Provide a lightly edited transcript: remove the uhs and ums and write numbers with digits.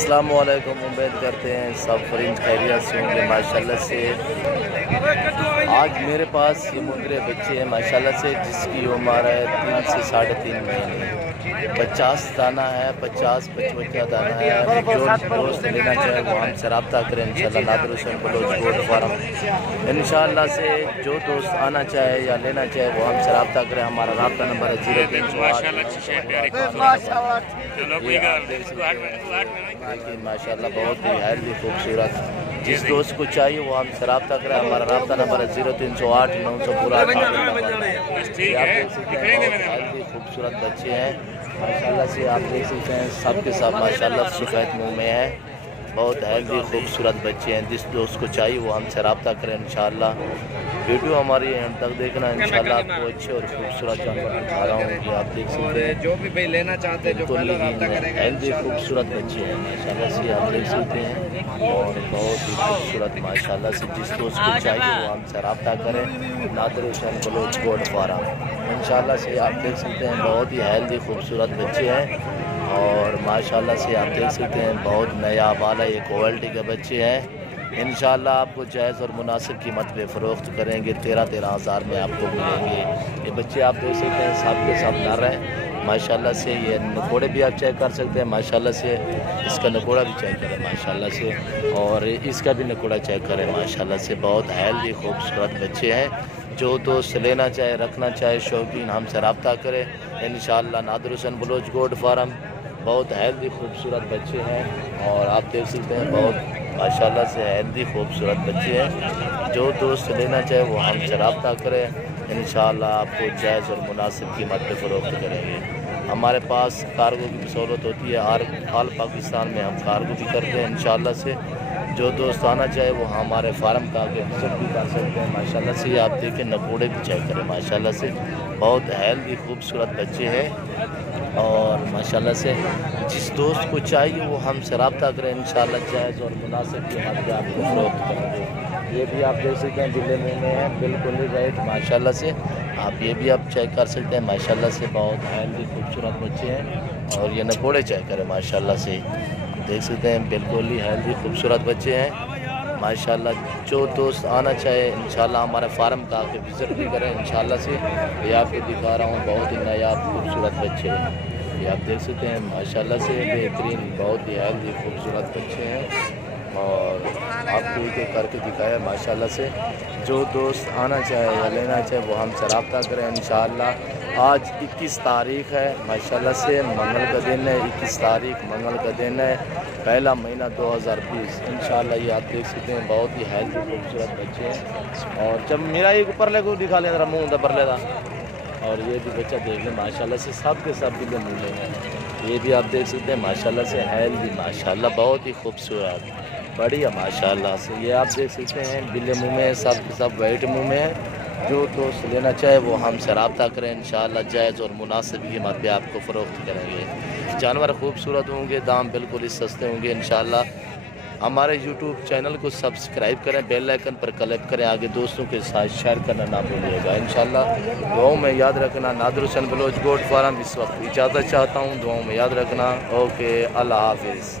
السلام علیکم، امید کرتے ہیں سب فرینڈ خیریت سے ہوں گے ماشاءاللہ سے۔ آج میرے پاس یہ مندرے بچے ہیں ماشاءاللہ سے، جس کی عمر ہے 3 سے 3.5 مہینے۔ 50 دانہ ہے، 50-55 دانہ ہے۔ جو دوست لینا چاہے وہ ہم سے رابطہ کریں انشاءاللہ۔ نادر حسین بلوچ گوٹ فارم انشاءاللہ سے جو دوست آنا چاہے یا لینا چاہے وہ ہم سے رابطہ کریں۔ ہمارا رابطہ نمبر ہے 0308 ماشاءاللہ بہت ہی ہیلدی خوبصورت۔ جس دوست کو چاہیے وہ ہم سے رابطہ کرے۔ ہمارا رابطہ نمبر ہے 0308 900 پورا۔ ہیلدی خوبصورت بچے ہیں ماشاءاللہ سے، آپ دیکھ سکتے ہیں سب کے ساتھ ماشاءاللہ سفید منہ میں ہیں، بہت ہیلدی خوبصورت بچے ہیں۔ جس دوست کو چاہیے وہ ہم سے رابطہ کریں انشاءاللہ۔ ویڈیو ہماری اینڈ تک دیکھنا انشاءاللہ، آپ کو اچھے اور خوبصورت جانور دکھا رہا ہوں کہ آپ دیکھ سکتے ہیں جو بھی لینا چاہتے ہیں جو پہلے رابطہ کریں گے۔ ہیلدی خوبصورت بچے ہیں ماشاءاللہ سے، آپ دیکھ سکتے ہیں، اور بہت ہی خوبصورت ماشاءاللہ سے۔ جس دوست کو چاہیے وہ ہم سے رابطہ کریں۔ نادر حسین بلوچ گوٹ فارم انشاءاللہ سے، آپ دیکھ سکتے ہیں بہت ہی ہیلدی خوبصورت بچے ہیں، اور ماشاءاللہ سے آپ دیکھ سکتے ہیں بہت نیا والا یہ کوالٹی کے بچے ہیں۔ انشاءاللہ آپ کو جائز اور مناسب قیمت پہ فروخت کریں گے، 13 ہزار میں آپ کو ملیں گے یہ بچے۔ آپ دیکھ سکتے ہیں سب کے سب نر ہیں ماشاءاللہ سے۔ یہ نکوڑے بھی آپ چیک کر سکتے ہیں ماشاءاللہ سے، اس کا نکوڑا بھی چیک کریں ماشاءاللہ سے، اور اس کا بھی نکوڑا چیک کریں ماشاءاللہ سے۔ بہت ہیلدی خوبصورت بچے ہیں، جو دوست لینا چاہے رکھنا چاہے شوقین ہم سے رابطہ کرے انشاءاللہ۔ نادر حسین بلوچ گوٹ فارم بہت ہیلدی خوبصورت بچے ہیں، اور آپ دیکھ سکتے ہیں بہت ماشاءاللہ سے ہیلدی خوبصورت بچے ہیں۔ جو دوست لینا چاہے وہ ہم سے رابطہ کرے انشاءاللہ، آپ کو جائز اور مناسب قیمت پہ فروخت کریں گے۔ ہمارے پاس کارگو کی بھی سہولت ہوتی ہے، آل پاکستان میں ہم کارگو بھی کرتے ہیں انشاءاللہ سے۔ جو دوست آنا چاہے وہ ہمارے فارم کا آگے وزٹ بھی کر سکتے ہیں ماشاءاللہ سے۔ آپ دیکھیں نکوڑے بھی چیک کریں ماشاءاللہ سے، بہت ہیلدی خوبصورت بچے ہیں، اور ماشاءاللہ سے جس دوست کو چاہیے وہ ہم سے رابطہ کریں انشاءاللہ، جائز اور مناسب قیمت پہ آپ کو فروخت کریں گے۔ یہ بھی آپ دیکھ سکتے ہیں بلے منہ میں ہیں، بالکل ہی رائٹ ماشاءاللہ سے۔ آپ یہ بھی آپ چیک کر سکتے ہیں ماشاءاللہ سے، بہت ہیلدی خوبصورت بچے ہیں، اور یہ نکوڑے چیک کریں ماشاءاللہ سے، دیکھ سکتے ہیں بالکل ہی ہیلدی خوبصورت بچے ہیں ماشاءاللہ۔ جو دوست آنا چاہے انشاءاللہ ہمارے فارم کا آ کے وزٹ بھی کریں انشاءاللہ سے۔ یہ آپ کو دکھا رہا ہوں بہت ہی نایاب خوبصورت بچے ہیں، یہ آپ دیکھ سکتے ہیں ماشاءاللہ سے، بہترین بہت ہی ہیلدی خوبصورت بچے ہیں، اور آپ کو ایک کر کے دکھایا ماشاءاللہ سے۔ جو دوست آنا چاہے یا لینا چاہے وہ ہم سے رابطہ کریں انشاءاللہ۔ آج 21 تاریخ ہے ماشاءاللہ سے، منگل کا دن ہے، 21 تاریخ منگل کا دن ہے، پہلا مہینہ 2020 انشاءاللہ۔ یہ آپ دیکھ سکتے ہیں بہت ہی ہیلدی خوبصورت بچے ہیں، اور جب میرا ایک اوپر لے کو دکھا لیں ذرا منہ پر لے دا، اور یہ بھی بچہ دیکھ لیں ماشاءاللہ سے، سب کے سب بھی ملے ہیں۔ یہ بھی آپ دیکھ سکتے ہیں ماشاءاللہ سے ہیلدی ماشاءاللہ، بہت ہی خوبصورت بڑھیا ماشاءاللہ سے۔ یہ آپ دیکھ سکتے ہیں بلے منہ میں، سب کے سب وائٹ منہ میں ہے۔ جو دوست لینا چاہے وہ ہم سے رابطہ کریں انشاءاللہ، جائز اور مناسب قیمت پہ آپ کو فروخت کریں گے۔ جانور خوبصورت ہوں گے، دام بالکل ہی سستے ہوں گے انشاءاللہ۔ ہمارے یوٹیوب چینل کو سبسکرائب کریں، بیل آئیکن پر کلک کریں، آگے دوستوں کے ساتھ شیئر کرنا نہ بھولیے گا انشاءاللہ۔ دعاؤں میں یاد رکھنا، نادر حسین بلوچ گوٹ فارم اس وقت اجازت چاہتا ہوں، دعاؤں میں یاد رکھنا۔ اوکے، اللہ حافظ۔